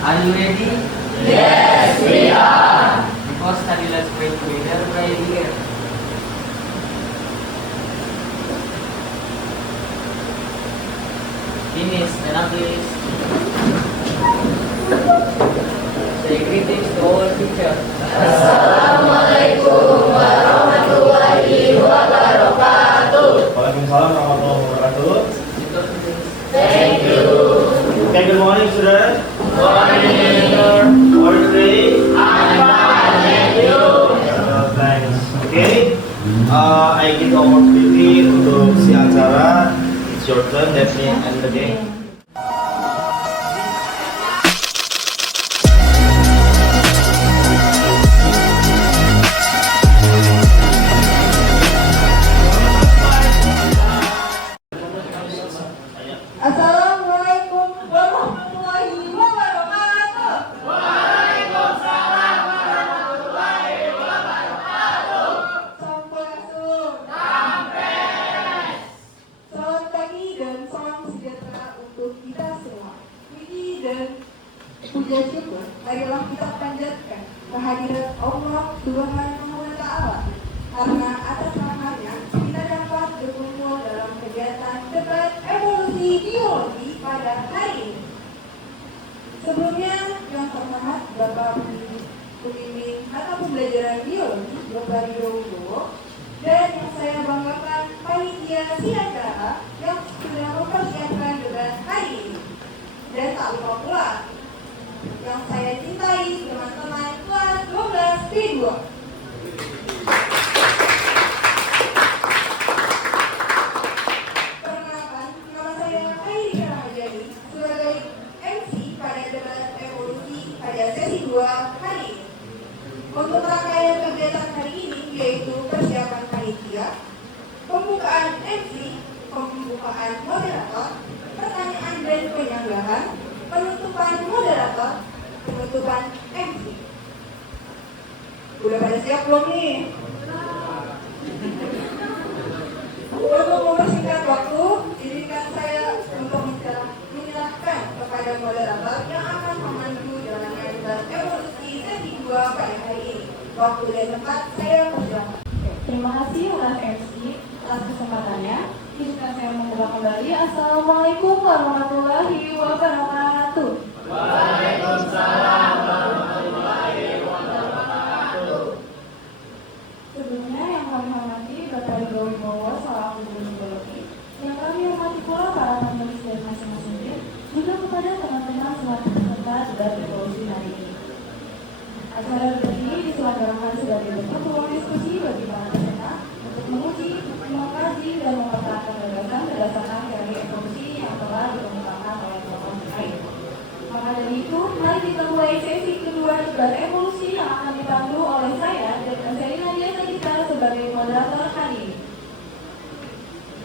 Are you ready? Yes, we are. Before study, let's pray together. Pray here. Finish. Then please. Say greetings to all teachers. Assalamualaikum warahmatullahi wabarakatuh. Waalaikumsalam warahmatullahi wabarakatuh. Thank you. Okay, good morning, students. Morning. How are you today? I'm fine, thank you. Thanks. Okay. I give opportunity untuk si acara. It's your turn. Let me end the game. Assalamualaikum warahmatullahi wabarakatuh. Waalaikumsalam warahmatullahi wabarakatuh. Sampurasun. Sampes. Selamat pagi dan salam sejahtera untuk kita semua. Puji dan puja syukur marilah kita panjatkan kehadiran Allah Subhanahu wa Ta'ala, karena atas rahmatnya kita dapat berkumpul dalam kegiatan debat evolusi biologi pada hari ini. Sebelumnya, yang terhormat Bapak Pembimbing mata pembelajaran biologi Bapak Ridho Wibowo, dan yang saya banggakan panitia si acara yang sudah mempersiapkan debat hari ini. Dan tak lupa pula yang saya cintai teman-teman kelas 12 B2. Perkenalkan, nama saya Airi Rahmayani sebagai MC pada debat evolusi pada sesi 2 hari ini. Untuk rangkaian kegiatan hari ini yaitu persiapan panitia, pembukaan MC, pembukaan moderator, pertanyaan dan penyanggahan, penutupan moderator, penutupan MC. Udah pada siap belum nih? Untuk mempersingkat waktu, izinkan saya untuk menyerahkan kepada moderator yang akan memandu jalannya debat evolusi sesi 2 pada hari ini. Waktu dan tempat saya persilakan. Terima kasih Mas MC atas kesempatannya. Izinkan saya membuka kembali. Assalamualaikum warahmatullahi wabarakatuh. Waalaikumsalam warahmatullahi wabarakatuh. Sebelumnya yang kami hormati Bapak Ridho Wibowo selaku guru biologi, yang kami hormati pula para panelis dari masing-masing tim, juga kepada teman-teman selaku peserta debat evolusi hari ini. Acara debat ini diselenggarakan sebagai bentuk ruang diskusi bagi para peserta untuk menguji, mengkaji, dan mempertahankan gagasan berdasarkan teori evolusi yang telah dikemukakan oleh tokoh terkait. Maka dari itu, mari kita mulai sesi kedua debat evolusi yang akan dipandu oleh saya dan Selina Dia Sagita sebagai moderator hari ini.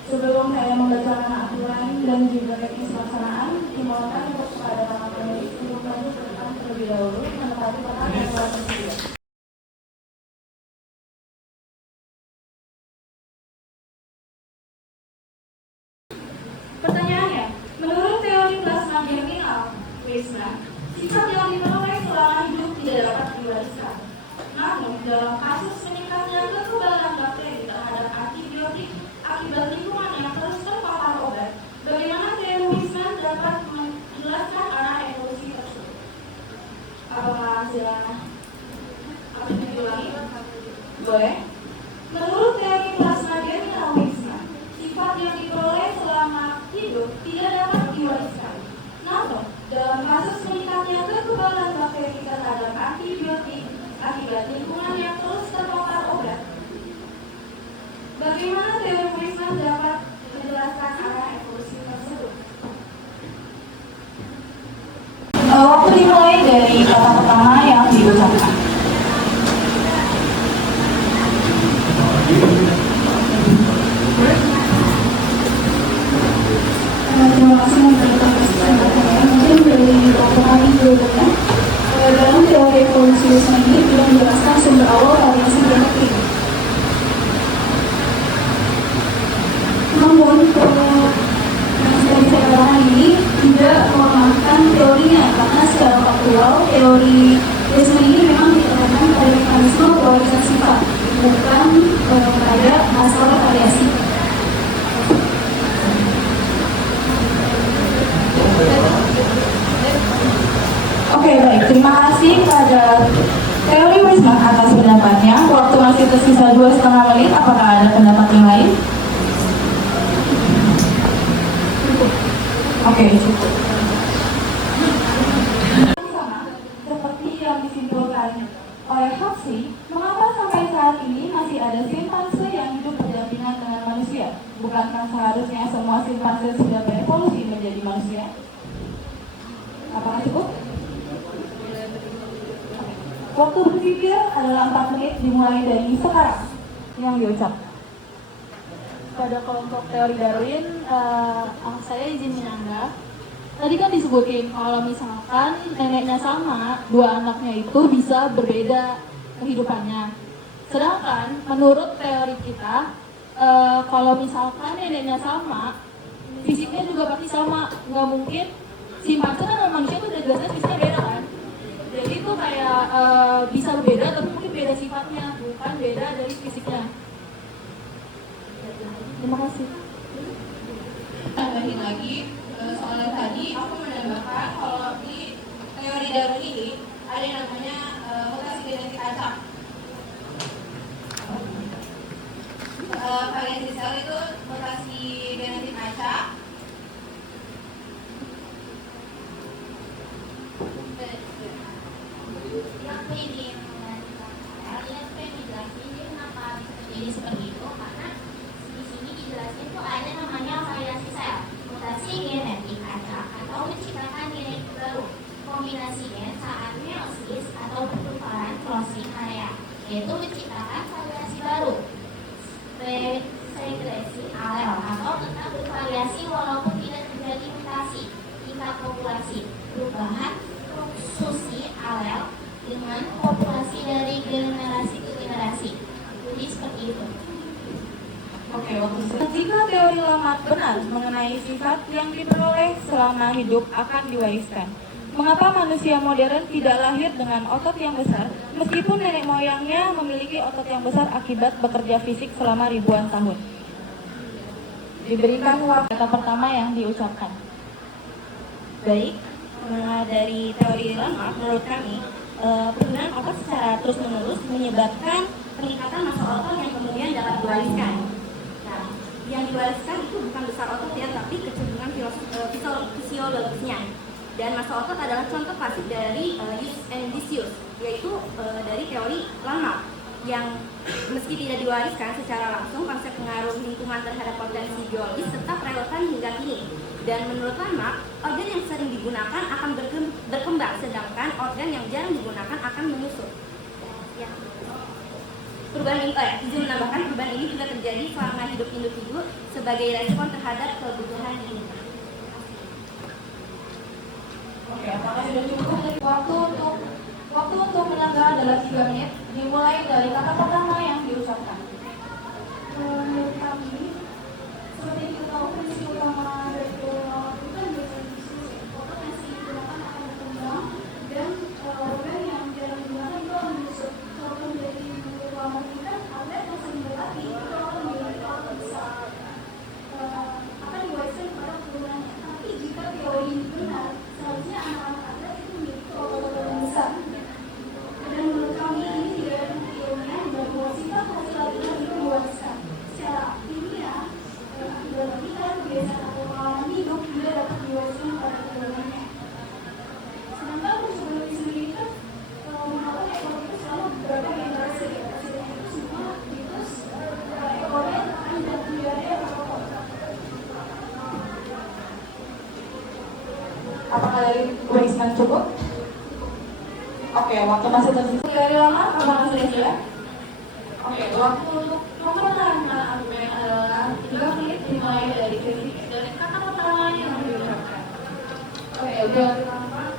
Sebelum saya membacakan aturan dan juga teknis pelaksanaan, dimohonkan untuk kepada para panelis untuk maju ke depan terlebih dahulu menempati tempat yang telah tersedia. Pertanyaannya, menurut teori plasma germinal Weismann, sifat yang diperoleh selama hidup tidak dapat diwariskan. Namun, dalam kasus meningkatnya kekebalan bakteri terhadap antibiotik akibat lingkungan yang terus terpapar obat, bagaimana teori Weismann dapat menjelaskan arah evolusi tersebut? Apakah hasilnya? Apa diulangi? Boleh? Menurut teori plasma germinal Weismann, sifat yang diperoleh selama hidup tidak dapat diwariskan. Namun, dalam kasus meningkatnya kekebalan bakteri terhadap antibiotik akibat lingkungan yang terus terpapar obat, bagaimana teori Weismann dapat menjelaskan arah evolusi tersebut? Waktu dimulai dari kata pertama yang diucapkan. Terima kasih memberikan kesempatannya. Mungkin dari pemahaman berikutnya, dalam teori evolusi Weismann ini tidak menjelaskan sumber awal variasi genetik. Namun, yang sudah saya katakan ini tidak melemahkan teorinya, karena secara fakta faktual, teori Weisman ini memang ditekankan pada mekanisme kualitas sifat, bukan pada masalah variasi. Oke, baik. Terima kasih kepada teori Weisman atas pendapatnya. Waktu masih tersisa 2,5 menit. Apakah ada pendapat yang lain? Oke, cukup. Seperti yang disimpulkan oleh Huxley, mengapa sampai saat ini masih ada simpanse yang hidup berdampingan dengan manusia? Bukankah seharusnya semua simpanse sudah berevolusi menjadi manusia? Apakah cukup? Waktu berpikir adalah 4 menit dimulai dari sekarang yang diucap. Pada kelompok teori Darwin, saya izin menyanggah. Tadi kan disebutin kalau misalkan neneknya sama, dua anaknya itu bisa berbeda kehidupannya. Sedangkan menurut teori kita, kalau misalkan neneknya sama, fisiknya juga pasti sama. Nggak mungkin, simpanse kan sama manusia itu udah jelasnya fisiknya beda kan. Jadi itu kayak bisa berbeda, tapi mungkin beda sifatnya, bukan beda dari fisiknya. Terima kasih. Tambahin lagi soal yang tadi, aku menambahkan kalau di teori Darwin ini ada yang namanya mutasi genetik acak. Variasi sel itu mutasi genetik acak. Yang ingin dijelasin ini kenapa bisa jadi seperti itu, karena di sini dijelasin tuh ada namanya variasi sel, mutasi genetik acak atau menciptakan genetik baru, kombinasi gen saat meiosis atau pertukaran closing area, yaitu menciptakan variasi baru, segresi alel atau tetap bervariasi walaupun tidak terjadi mutasi tingkat populasi, perubahan susi alel dengan populasi dari generasi ke generasi. Jadi seperti itu. Oke, jika teori Lamarck benar mengenai sifat yang diperoleh selama hidup akan diwariskan, mengapa manusia modern tidak lahir dengan otot yang besar meskipun nenek moyangnya memiliki otot yang besar akibat bekerja fisik selama ribuan tahun? Diberikan waktu kata pertama yang diucapkan. Baik, dari teori Lamarck menurut kami penggunaan otot secara terus-menerus menyebabkan peningkatan massa otot yang kemudian dapat diwariskan. Nah, yang diwariskan itu bukan besar otot ya, tapi kecenderungan fisiologisnya. Dan massa otot adalah contoh klasik dari use and disuse, yaitu dari teori Lamarck yang meski tidak diwariskan secara langsung, konsep pengaruh lingkungan terhadap potensi biologis tetap relevan hingga kini. Dan menurut Lamarck, organ yang sering digunakan akan berkembang, sedangkan organ yang jarang digunakan akan menyusut. Ya. Perubahan ini, izin menambahkan, perubahan ini juga terjadi selama hidup individu sebagai respon terhadap kebutuhan lingkungan. Oke, apakah sudah cukup? Waktu untuk menyanggah adalah 3 menit, dimulai dari kata pertama yang diucapkan. Menurut kami, seperti kita tahu prinsip utama dari teori Lamarck itu kan otot yang sering digunakan akan berkembang dan organ yang jarang digunakan itu akan menyusut. Walaupun dari menurut Lamarck kita atlet yang sering berlatih itu akan memiliki otot besar, akan diwariskan kepada keturunannya. Tapi jika teori ini benar, seharusnya anak-anak atlet itu memiliki otot yang besar. Dan menurut kami ini tidak ada bukti ilmiah bahwa sifat hasil latihan itu diwariskan. Secara ilmiah, akibat latihan, kebiasaan atau pengalaman hidup tidak dapat diwariskan pada keturunannya. Sedangkan sebelum sendiri kan mengatakan ekor itu selama beberapa generasi itu semua itu ekornya akan tidak ada yang merokok. Apakah dari Weisman cukup? Oke, waktu masih tersisa. Dari Lamarck, apakah sudah siap? Oke, waktu untuk mempertahankan argumen adalah 3 menit dimulai dari kritik dan kata pertama yang diucapkan. Oke, dari Lamarck,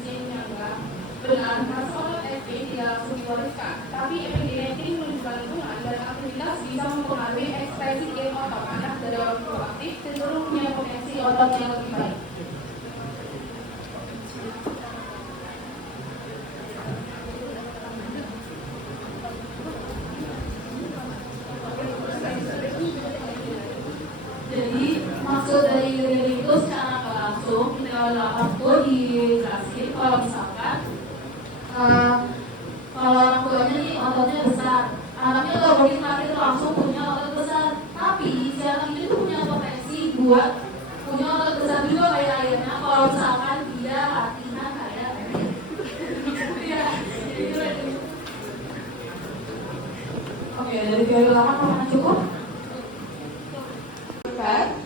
izin yang enggak benar, hasil FB tidak langsung diwariskan, tapi epigenetik menunjukkan lingkungan dan aktivitas bisa mempengaruhi ekspresi gen otot anak dari orang tua aktif cenderung punya potensi otot yang lebih baik. maksud dari ide itu secara nggak langsung di teori 8 itu dijelasin kalau misalkan kalau orang tuanya nih ototnya besar, anaknya nggak mungkin lahir langsung punya otot besar, tapi si anak ini tuh punya potensi buat punya otot besar juga kayak ayahnya kalau misalkan dia latihan kayak ya, gitu. Oke, dari teori 8 apakah cukup? Kan?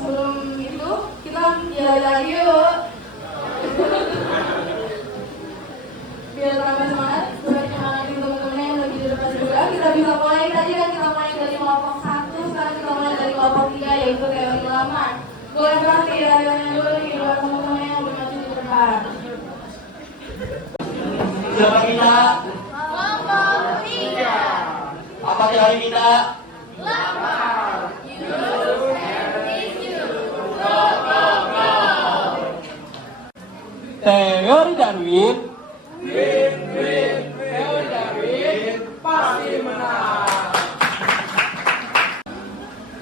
Sebelum itu kita jalan lagi yuk. Biar tambah semangat, buat nyemangatin teman-teman yang lagi di depan juga. Kita bisa mulai tadi kan, kita mulai dari kelompok 1, sekarang kita mulai dari kelompok 3 yaitu teori laman. Boleh berarti teorinya dulu nih buat teman-teman yang udah maju di depan. Siapa kita? Kelompok 3. Apa teori kita? Teori Darwin.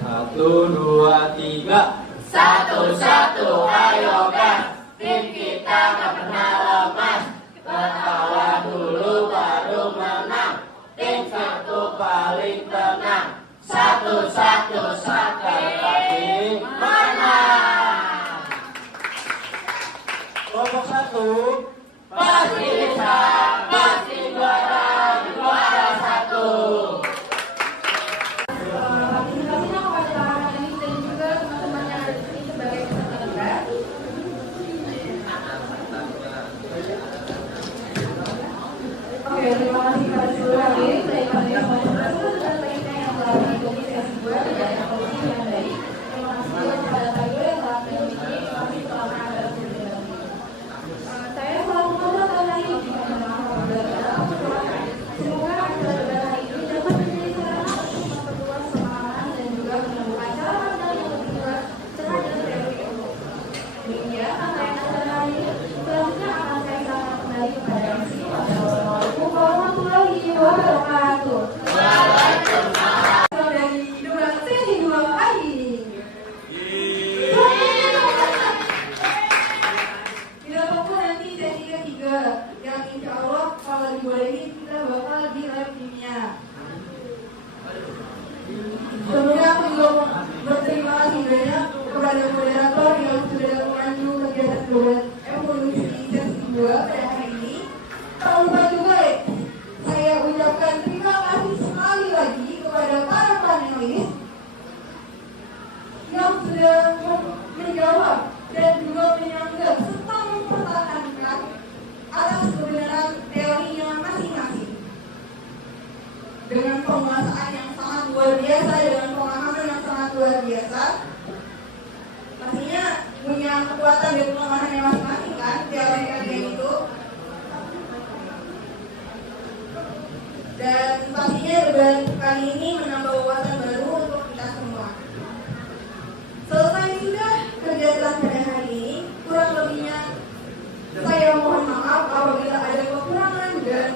Satu, dua, tiga. Satu-satu ayo kan, tim kita gak pernah lemas. Ketawa dulu baru menang, tim satu paling tenang. Satu-satu sakar pasti menang. Kelompok 1. Pasti bisa, pasti juara 1. Partisipasinya kepada anak ini dan juga teman-teman yang ada di sini sebagai peserta debat. Oke, terima kasih kepada seluruh hadirin dari panitia tersebut dan mereka yang telah mengikuti sesi 2 dengan kondisi yang baik. Terima kasih juga kepada Pak Ibu yang telah mengikuti. Terima kasih telah menonton. Saya selalu mengucapkan kali ini semoga acara debat hari ini dapat menjadi sarana untuk memperluas pemahaman dan juga menemukan cara pandang yang lebih luas terhadap teori umum. Demikian rangkaian acara hari ini. Selanjutnya akan saya sampaikan kembali kepada MC. Wassalamualaikum warahmatullahi wabarakatuh. Waalaikumsalam. Dari dua sesi 2 hari ini. Kita tunggu nanti sesi ketiga yang insya Allah kalau dibolehin kita bakal di lab kimia. Sebelumnya aku juga berterima kasih banyak kepada moderator yang sudah memandu kegiatan debat evolusi sesi 2 pada hari ini. Tak lupa juga saya ucapkan terima kasih sekali lagi kepada para panelis yang sudah menjawab dan juga menyanggah serta mempertahankan atas kebenaran teorinya masing-masing dengan penguasaan yang sangat luar biasa, dengan pemahaman yang sangat luar biasa. Pastinya punya kekuatan dan pemahamannya masing-masing kan teori kalian itu. Dan pastinya debat kali ini menambah wawasan baru untuk kita semua. Selesai sudah kegiatan pada hari ini, kurang lebihnya saya mohon maaf apabila ada kekurangan dan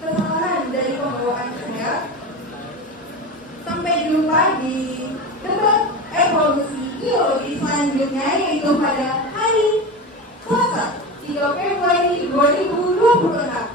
kesalahan dari pembawaan saya. Sampai jumpa di debat evolusi biologi selanjutnya yaitu pada hari Selasa 3 Februari 2026.